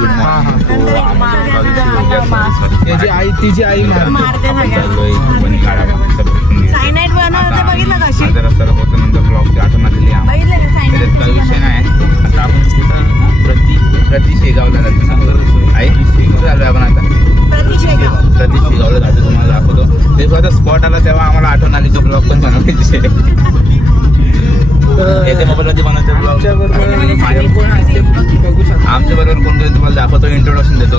Good morning. त्याची आई तिची आई मारते चाललोय कंपनी काढावं सायनाइड बनवते बघितलं कशी जरा सरळ होतं नंतर ब्लॉगची आठवण आलेली आहे. बघितलं का त्याच्यात सायनाइड काही विषय नाही. आता आपण कुठं प्रति शेगावला जातो. आई कुठं चालू आहे आपण आता? प्रति शेगावला जातो. तुम्हाला दाखवतो. ते आता स्पॉट आला तेव्हा आम्हाला आठवण आली तो ब्लॉग पण बनवायचे. याच्या मोबाईलमध्ये बनवतो ब्लॉग. आमच्या बरोबर कोणतरी तुम्हाला दाखवतो, इंट्रोडक्शन देतो.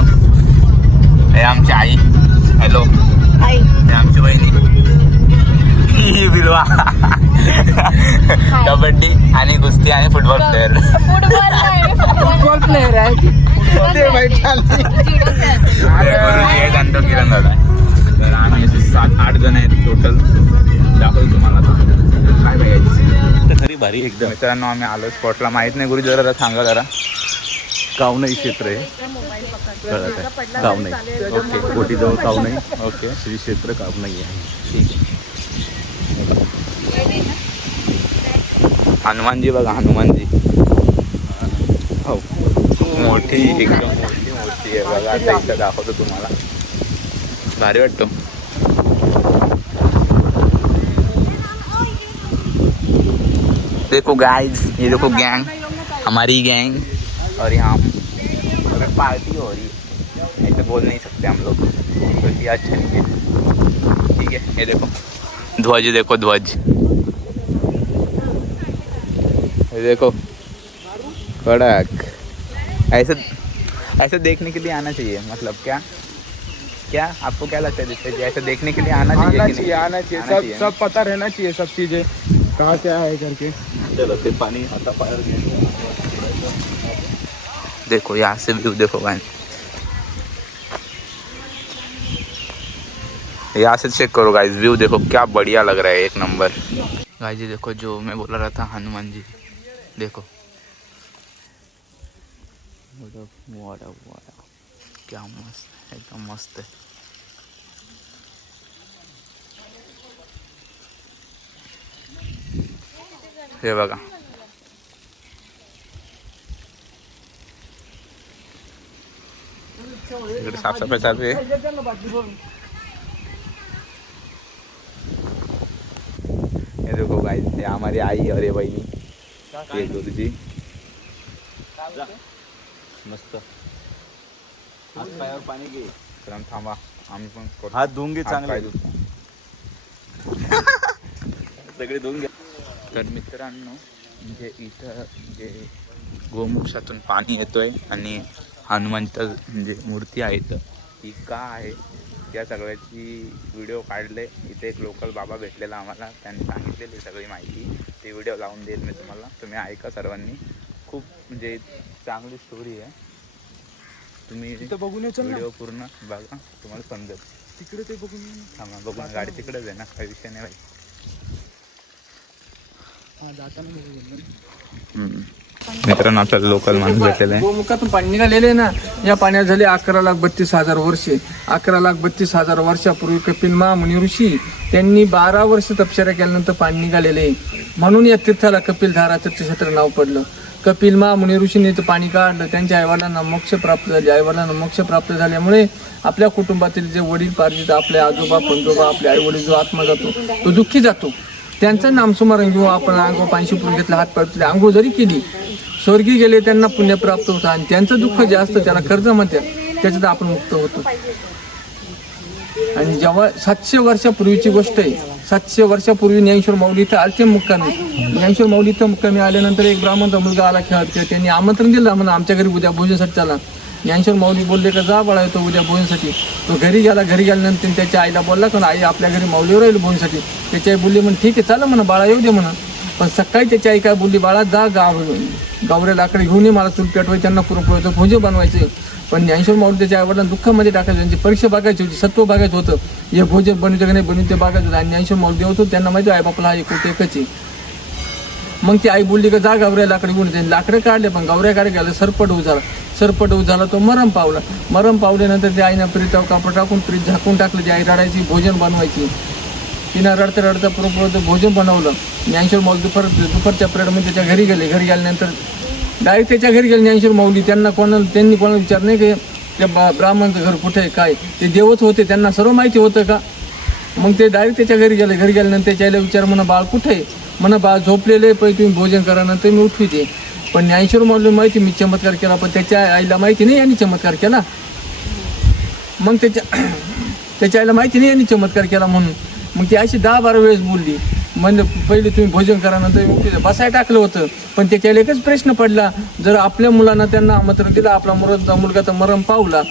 हे आमची आई. हॅलो. हे आमची वहिनी बिलवा. कबड्डी आणि कुस्ती आणि फुटबॉल प्लेअर. फुटबॉल प्लेअर आहे जाणतो किरण दादा. तर आम्ही असे 7-8 जण आहेत टोटल. दाखवतो तुम्हाला काय बघायचं. खरी भारी एकदम. मित्रांनो आम्ही आलो स्पॉटला. माहित नाही गुरु जरा सांगा जरा. कावनाई क्षेत्र आहे. कळत आहे कावनाई. ओके. कोटीजवळ कावनाई. ओके. श्री क्षेत्र कावनाई आहे. ठीक आहे. हनुमानजी बघा. हनुमानजी हो मोठी एकदम मोठी आहे बघा. आता इथं दाखवतो तुम्हाला. भारी वाटतो. देखो गाइस, ये देखो गैंग, हमारी गैंग. और यहाँ पार्टी हो रही है. ऐसे बोल नहीं सकते हम लोग क्योंकि अच्छा नहीं है. ठीक है. ये देखो ध्वज. देखो ध्वज. ये देखो कड़क. ऐसे देखने के लिए आना चाहिए. मतलब क्या आपको क्या लगता है जिससे ऐसे देखने के लिए आना चाहिए? आना चाहिए. सब पता रहना चाहिए सब चीजें कहाँ क्या है करके. चलो ते पाणी आता पायर घे. देखो यहाँ से व्यू देखो भाई. यहाँ से चेक करो गाइस. व्यू देखो क्या बढ़िया लग रहा है. एक नंबर. गाइस जी देखो जो मैं बोल रहा था हनुमान जी. देखो क्या मस्त एकदम मस्त है. हे बघा. इकडे साफसफाई चालू आहे. ये देखो गाइस ये हमारी आई और ये बहिणी. ये गुरुजी मस्त. हात पायावर पाणी घे. तर थांबा आम्ही पण करतो. हात धुवून घे चांगले. पाय धुतो. सगळे धुवून घे. तर मित्रांनो म्हणजे इथं जे गोमुखातून पाणी येतोय आणि हनुमंत म्हणजे मूर्ती आहे इथं ही का आहे या सगळ्याची व्हिडिओ काढले. इथे एक लोकल बाबा भेटलेला आम्हाला. त्यांनी सांगितलेली सगळी माहिती. ती व्हिडिओ लावून देईल मी तुम्हाला. तुम्ही ऐका सर्वांनी. खूप म्हणजे चांगली स्टोरी आहे. तुम्ही बघून व्हिडिओ पूर्ण बघा तुम्हाला समजेल. तिकडे ते बघून थांबा बघून. गाडी तिकडेच आहे ना. काही विषय नाही भाई. मित्रांनो आपल्याला लोकल माणूस भेटलेला आहे. गोमुखातून पाणी निघालेले ना. या पाण्यात झाले 11,32,000 वर्षे. 11,32,000 वर्षापूर्वी कपिल महामुनी ऋषी त्यांनी 12 वर्ष तपश्चर्या केल्यानंतर पाणी निघालेले. म्हणून या तीर्थाला कपिलधारा तीर्थक्षेत्र नाव पडलं. कपिल महामुनी ऋषीने ते पाणी काढलं. त्यांच्या आईवडिलांना मोक्ष प्राप्त झाले. आईवडिलांना मोक्ष प्राप्त झाल्यामुळे आपल्या कुटुंबातील जे वडील पार्जित आपले आजोबा पंजोबा आपले आई वडील जो आत्मा जातो तो दुःखी जातो. त्यांचं नामस्मरण घेऊन आपण अंघोळ पाणशी पुरून घेतलं. हात पाय आंघोळ जरी केली स्वर्गी गेले त्यांना पुण्य प्राप्त होतं. आणि त्यांचं दुःख जे असतं त्याला कर्ज म्हणतात त्याच्यात आपण मुक्त होतो. आणि जेव्हा 700 वर्षापूर्वीची गोष्ट आहे. 700 वर्षापूर्वी ज्ञानेश्वर माऊली इथं आलते मुक्कामी. ज्ञानेश्वर माऊली इथं मुक्कामी आल्यानंतर एक ब्राह्मणचा मुलगा आला खेळत. त्यांनी आमंत्रण दिलं म्हणून आमच्या घरी उद्या भोजनासाठी चला. ज्ञानेश्वर माऊली बोलले का जा बाळा येतो उद्या भोजनासाठी. तो घरी गेला. घरी गेल्यानंतर त्याच्या आईला बोलला का आई आपल्या घरी माऊलीवर राहील भोजनासाठी. त्याची आई बोलली म्हणून ठीक आहे चला म्हणा बाळा येऊ दे म्हणा. पण सकाळी त्याची आई काय बोलली बाळा जा गावऱ्या लाकडे घेऊन ये मला चूल पेटवायची त्यांना पुरणपोळीचं भोजन बनवायचे. पण ज्ञानेश्वर माऊली त्याच्या आईवडिलांना दुःखामध्ये टाकायचं. त्यांची परीक्षा बघायची होती. सत्व बघायचं होतं. हे भोजन बनवते का नाही बनवते बघायचं होतं. आणि ज्ञानेश्वर माऊली देवत होतं त्यांना माहिती आई बापाला हा एकच आहे. मग ती आई बोलली का जा गावऱ्या लाकडे घेऊन येते. लाकडे काढले पण गावऱ्या काढे गेला सरपट झाला. तो मरण पावल्यानंतर त्या आईनं प्रीताव कापड टाकून प्रीत झाकून टाकलं. ती आई रडायची भोजन बनवायची. तिनं रडता पुरं भोजन बनवलं. ज्ञानेश्वर माऊली दुपारच्या पिरियडमध्ये त्याच्या घरी गेले. घरी गेल्यानंतर डायरेक्ट त्याच्या घरी गेले ज्ञानेश्वर माऊली. त्यांनी कोणाला विचार नाही की त्या ब्राह्मणाचं घर कुठे आहे काय, ते देवच होते, त्यांना सर्व माहिती होतं का. मग ते डायरेक्ट त्याच्या घरी गेले. घरी गेल्यानंतर त्याच्या आईला विचार म्हणा बाळ कुठे आहे, म्हणा बाळ झोपलेले पहिले तुम्ही भोजन करा नंतर मी उठविते. पण ज्ञानेश्वर माऊली माहिती मी चमत्कार केला, पण त्याच्या आईला माहिती नाही यांनी चमत्कार केला. मग त्याच्या आईला माहिती नाही यांनी चमत्कार केला म्हणून. मग ती अशी 10-12 वेळेस बोलली. म्हणजे पहिले तुम्ही भोजन करा नंतर मी उठविते बसायला टाकलं होतं. पण त्याच्या आईला एकच प्रश्न पडला, जर आपल्या मुलांना त्यांना आमंत्रण दिलं, आपला मुलगा तर मरण पावला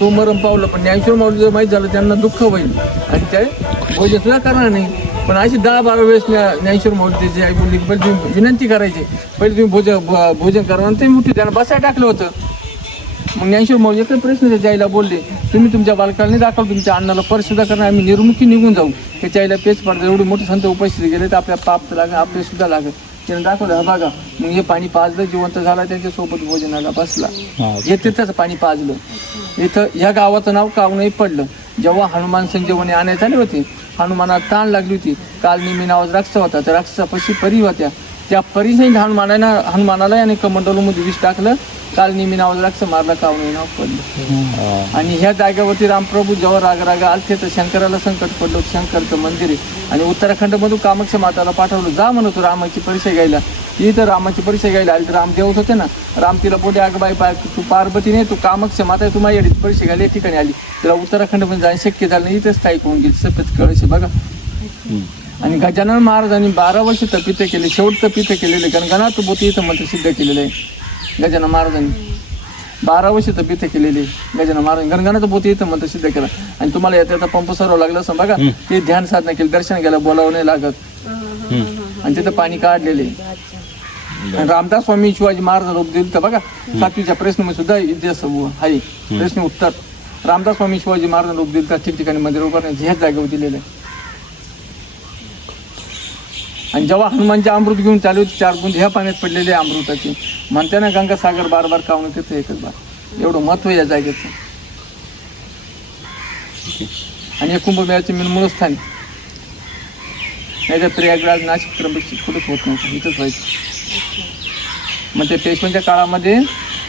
तो मरण पावला, पण ज्ञानेश्वर माऊली जर माहीत झालं त्यांना दुःख होईल आणि ते भोजन सुद्धा करणार नाही. पण अशी 10-12 वेळेस ज्ञानेश्वर माऊली त्याची आई बोलली की पहिले तुम्ही विनंती करायची, पहिले तुम्ही भोजन करा नंतर मी उठवी, त्यांना बसायला टाकलं होतं. मग ज्ञानेश्वर माऊली एकच प्रश्न त्याच्या आईला बोलले, तुम्ही तुमच्या बालकाला नाही दाखवलं, तुमच्या अण्णाला परत सुद्धा करणार, आम्ही निर्मुखी निघून जाऊ. त्याच्या आईला पेच पडतं, एवढे मोठे संत उपस्थित गेले तर आपल्या पाप तर लागेल, आपले सुद्धा लागेल. त्याने दाखवलं हा बघा. मग हे पाणी पाजलं, जिवंत झाला, त्यांच्यासोबत भोजनाला बसला. हे तिथंच पाणी पाजलं. इथं ह्या गावाचं नाव कावणही पडलं. जेव्हा हनुमान संजीवनी आणायला आले होते, हनुमानाला ताण लागली होती. कालनेमी नावाचा राक्षस होता, त्या राक्षसापाशी परी होत्या. त्या परीने हनुमानाला याने कमंडलूमध्ये विष टाकलं. कालनेमी नावाचा राक्षस मारला, कावणही नाव पडलं. आणि ह्या जागेवरती रामप्रभू जेव्हा राग आलते तर शंकराला संकट पडलं. शंकरचं मंदिर आहे आणि उत्तराखंडमधून कामाक्षा माताला पाठवलं, जा म्हणतो रामाची परिचय घ्यायला. इथं रामाची परिचय घ्यायला आली तर राम देवत होते ना. राम तिला बोलले अगं बाई तू पार्वती नाही, तू कामाक्षा माता आहे, तू माझ्या परिचय घ्यायला या ठिकाणी आली. तिला उत्तराखंडमध्ये जाणं शक्य झालं नाही, इथंच स्थायिक होऊन गेली. सफेद कळशी बघा. आणि गजानन महाराजांनी 12 वर्ष तपितं केले, शेवट तपितं केलेले गणगणात बोती इथं मंत्र सिद्ध केलेलं आहे. गजानन महाराजांनी 12 वर्ष तपितं केलेले गजानन महाराज गणगणात बोती इथं मंत्र सिद्ध केला. आणि तुम्हाला येता पंप सरावं लागलं असं बघा, ते ध्यान साधना केली, दर्शन घ्यायला बोलावं नाही लागत. आणि तिथं पाणी काढलेले. आणि रामदास स्वामी शिवाजी महाराज रूप दिलं तर बघा, 7वीच्या प्रश्न सुद्धा इतिहास आहे, प्रश्न उत्तर. रामदास स्वामी शिवाजी महाराज रूप दिलं तर ठिकठिकाणी मंदिर उभारण्याचे ह्याच जागेवर दिलेलं आहे. आणि जेव्हा हनुमानचे अमृत घेऊन चालू होते, 4 बुंद ह्या पाण्यात पडलेले अमृताचे. म्हणते ना गंगा सागर बार कावणं तिथं एकच बार. एवढं महत्व या जागेचं. आणि हे कुंभमेळ्याचे मूळ स्थान. नाही तर प्रयागराज नाशिक त्र्यंबकेश्वर कुठंच होत नव्हतं, इथंच व्हायचं. मग ते पेशव्यांच्या काळामध्ये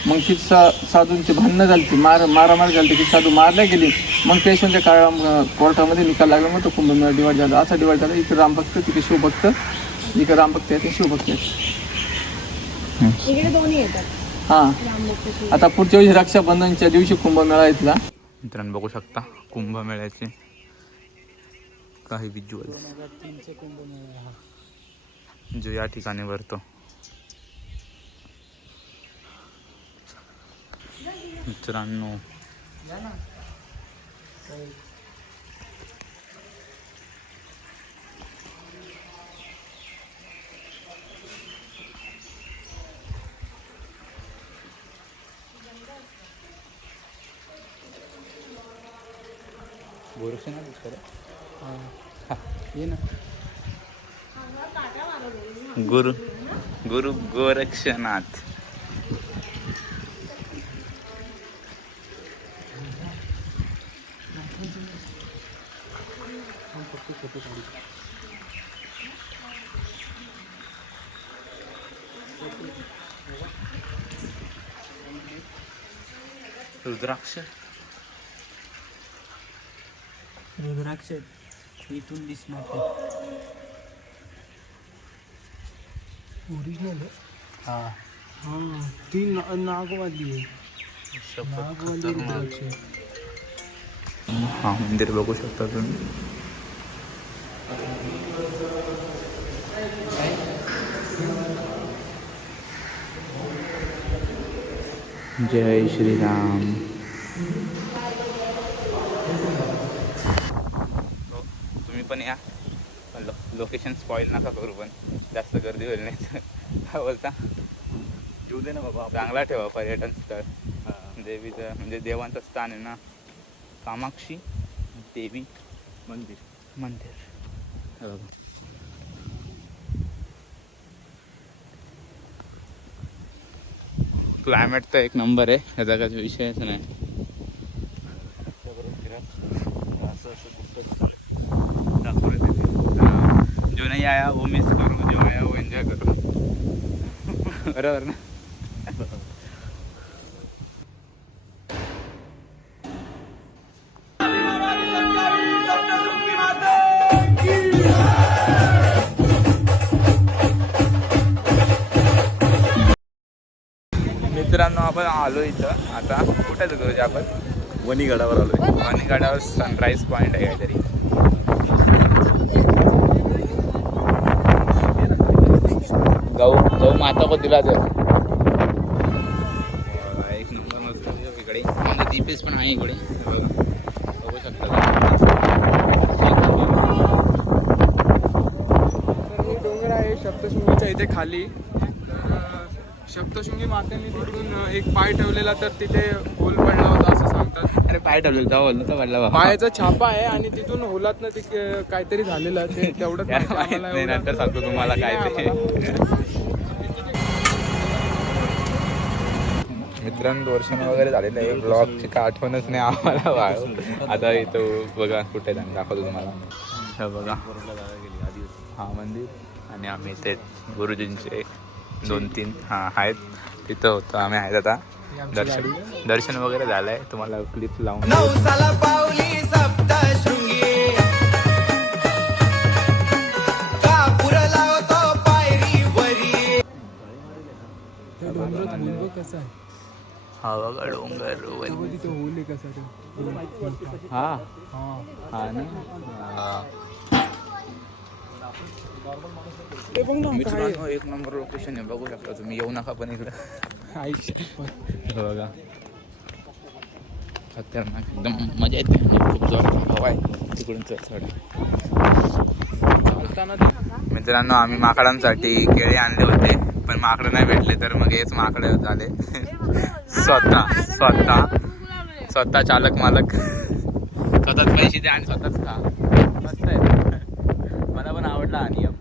मग ती साधूंची भांडणं झाली, ती मारामार झाली, की साधू मारल्या गेली. मग पेशव्यांच्या काळा कोर्टामध्ये निकाल लागला, मग तो कुंभमेळा डिवाइड झाला. असा डिवाइड झाला, इकडे रामभक्त तिकडे शिवभक्त, इकडे रामभक्त आहेत शिवभक्त आहेत. हां, आता पुढच्या वेळी रक्षाबंधनच्या दिवशी कुंभमेळा आहे तिला. मित्रांनो बघू शकता कुंभमेळ्याचे काही विज्युअल्स जो या ठिकाणी भरतो. मित्रांनो गुरु गोरक्षनाथ. रुद्राक्ष इथून दिसणार ओरिजिनल आहे. हां ती नागवाली आहे. नागवाली रुद्राक्ष. हा मंदिर बघू शकता तुम्ही. जय श्रीराम. तुम्ही पण या. लोकेशन स्पॉइल नका करू, पण जास्त गर्दी होईल नाही. काय बोलता, येऊ दे ना बाबा. चांगला ठेवा पर्यटन स्थळ. देवीचं म्हणजे देवांचं स्थान आहे ना, कामाक्षी देवी मंदिर. क्लायमेट तर एक नंबर आहे, ह्याचा काही विषयच नाही. जो नहीं आया वो मिस करो, जो आया वो एंजॉय करो. बरोबर ना. मित्रांनो आपण आलो इथं आता. कुठे जातो आपण? वणी गडावर आलोय. वणीगडावर सनराईज पॉइंट आहे काहीतरी. गहू माता को दिला दे. एक नंबर मस्त इकडे. दीपेस पण आहे इकडे बघू शकता. हे डोंगर आहे सप्तशृंगीच्या इथे खाली. सप्तशृंगी मातेने तिकडून एक पाय ठेवलेला तर तिथे होल पडला होता असं सांगतात. अरे पाय ठेवलेलं तेव्हा बोललो तर पडला बाबा. पायाचा छापा आहे आणि तिथून होलात ते काहीतरी झालेलं ते तेवढंच माहिती माहित आम्हाला. नाही, नंतर सांगतो तुम्हाला काय ते. मित्रांनो दर्शन वगैरे झालेलं आहे. ब्लॉगची का आठवणच नाही आम्हाला वाळू. आता इथं बघा कुठे जाऊन दाखवतो तुम्हाला. हे बघा हा मंदिर आणि आम्ही ते गुरुजींचे 2-3 आहेत तिथं होतं. आम्ही आहेत आता. दर्शन वगैरे झालंय. तुम्हाला क्लिप लावून कसं आहे हा बघा डोंगर तिथे होल आहे कसं हा हा हा ना. मित्रांनो एक नंबर लोकेशन आहे. बघू शकता तुम्ही. येऊ नका पण इकडं. बघा खतरनाक एकदम मजा येते. खूप जोरात हवा आहे तिकडून चढ. मित्रांनो आम्ही माकडांसाठी केळे आणले होते पण माकडं नाही भेटले तर मग हेच माकडे झाले. स्वतः चालक मालक. स्वतःच पैसे द्या आणि स्वतःच खा. मस्त आहे. मला पण आवडला हा नियम.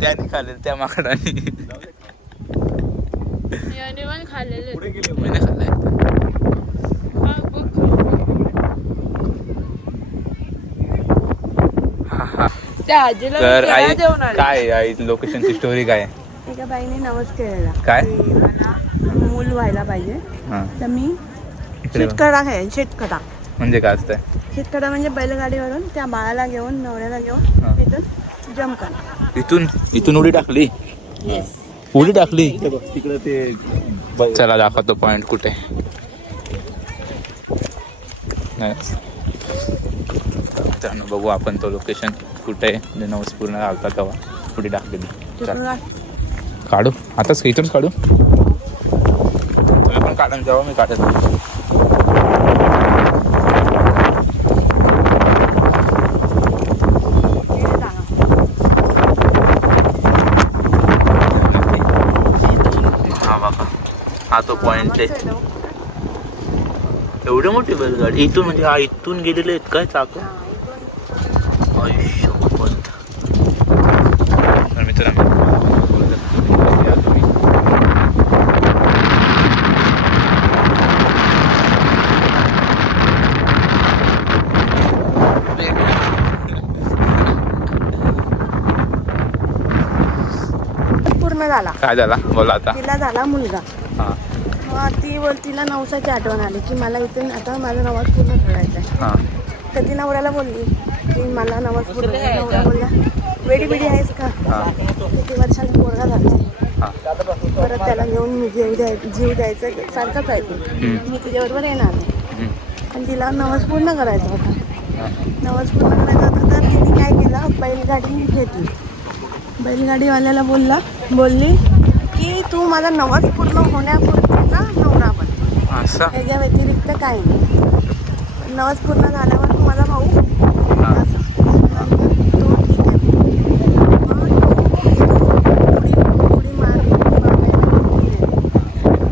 त्याने खाल्ले त्या माकडाने. खाल्लाय. तर आई काय आई लोकेशनची स्टोरी काय? एका बाईने नवस केलेला काय? की मला मूल व्हायला पाहिजे हा तर मी इकडे बघ. शेतकडा आहे. शेतकडा म्हणजे काय असतंय? शेतकडा म्हणजे बैलगाडीवरून त्या बाळाला घेऊन नवऱ्याला हा. घेऊन तिथून जम्प करा. इथून उडी टाकली. उडी टाकली. तिकडे ते चला दाखवतो पॉइंट कुठे. नाही. मित्रांनो बघू आपण तो लोकेशन कुठे आहे. जे नवस पूर्ण घालतात तेव्हा उडी टाकलेली. तिथून काढू आताच इथूनच काढू. तुम्ही पण काढून जेव्हा मी काढत. हा बघा हा तो पॉइंट आहे. एवढी मोठी बैलगाडी इथून म्हणजे हा इथून गेलेले आहेत काय चाक. मित्रांनो पूर्ण झाला. काय झाला बोला आता. तिला झाला मुलगा. हा मग तिला नवसाची आठवण आली की मला इथून आता माझा नवस पूर्ण करायचा आहे. हा तर ती नवऱ्याला बोलली की मला नवस पूर्ण. नवरा बोलला वेडी बिडी आहेस का? किती वर्षांनी पोरगा झाला. हा परत त्याला घेऊन मी जीव द्यायचं सारखंच आहे ते. मी तुझ्याबरोबर येणार नाही. पण तिला नवस पूर्ण करायचा होता. नवस पूर्ण करायचा होता तर तिने काय केलं बैलगाडी घेतली. बैलगाडीवाल्याला बोलली की तू माझा नवस पूर्ण होण्यापुरतीचा नवरा बन. असं त्याच्या व्यतिरिक्त काही नाही. नवस पूर्ण झाल्यावर तू माझा भाऊ असं. तो ठीक आहे. उडी मारली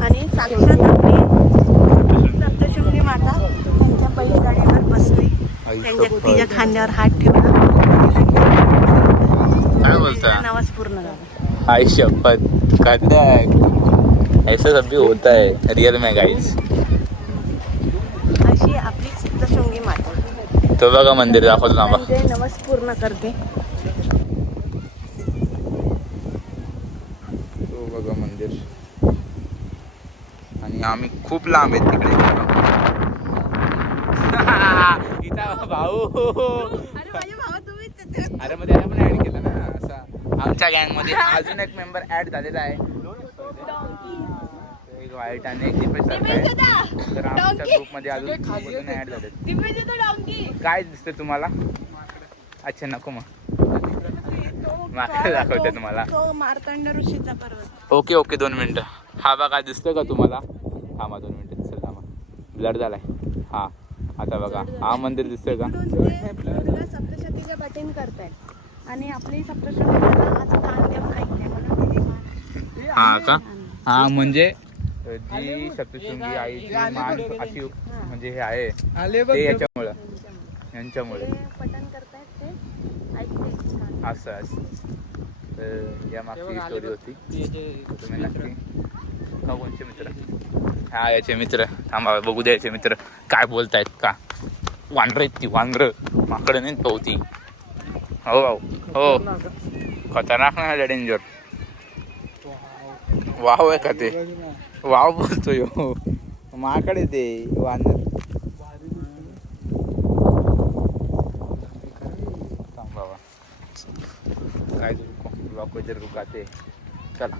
आणि साक्षात आपली सप्तशृंगी माता त्यांच्या बैलगाडीवर बसली. तिच्या खांद्यावर हात ठेवला. काय बोलता. नवस पूर्ण झाला. आई शपथ करता ऐसा सब भी होता है रियल में गाइस. अशी आपली सप्तशृंगी माता. तो बघा मंदिर दाखवतो थांबा. म्हणजे नवस पूर्ण करते. तो बघा मंदिर. आणि आम्ही खूप लांब आहेत तिकडे. इथं भाऊ. अरे माझे भावा तुम्हीच तिथे. अरे मग त्याला पण ऍड केलं ना असा. आमच्या गँग मध्ये अजून एक मेंबर ऍड झालेला आहे. एक वाईट आणि एक दीपेश सारखा आहे. तर आमच्या ग्रुप मध्ये अजून ऍड झाले. काय दिसतं तुम्हाला? अच्छा नको मग माकडे दाखवते तुम्हाला. तो मार्तंड ऋषीचा पर्वत. ओके ओके 2 मिनिटं. हा बघा दिसतोय का तुम्हाला? थांबा 2 मिनिटं दिसेल. थांबा ब्लर झालाय. हा आता बघा हा मंदिर दिसतोय का? दुर्गा सप्तशतीचं बटन करतायत आणि आपली सप्तशती असं कान देऊन ऐकते म्हणून हा का? हा म्हणजे जी सप्तशृंगी आईची मान अशी म्हणजे हे आहे ते यांच्यामुळे पठण करतायत ते ऐकते. असं असं. तर या मागची स्टोरी होती. तुम्ही नक्की का कोणचे मित्र? हा याचे मित्र. थांबा बघू द्यायचे मित्र काय बोलतायत का. वानरं आहेत ती वानरं. माकडं नाही पावती. हो भाऊ हो खतरनाक नाही डेंजर. वाव आहे का ते? वाव बोलतोय हो. माकडे ते वानर. थांब बाबा काय रुको रुकाते. चला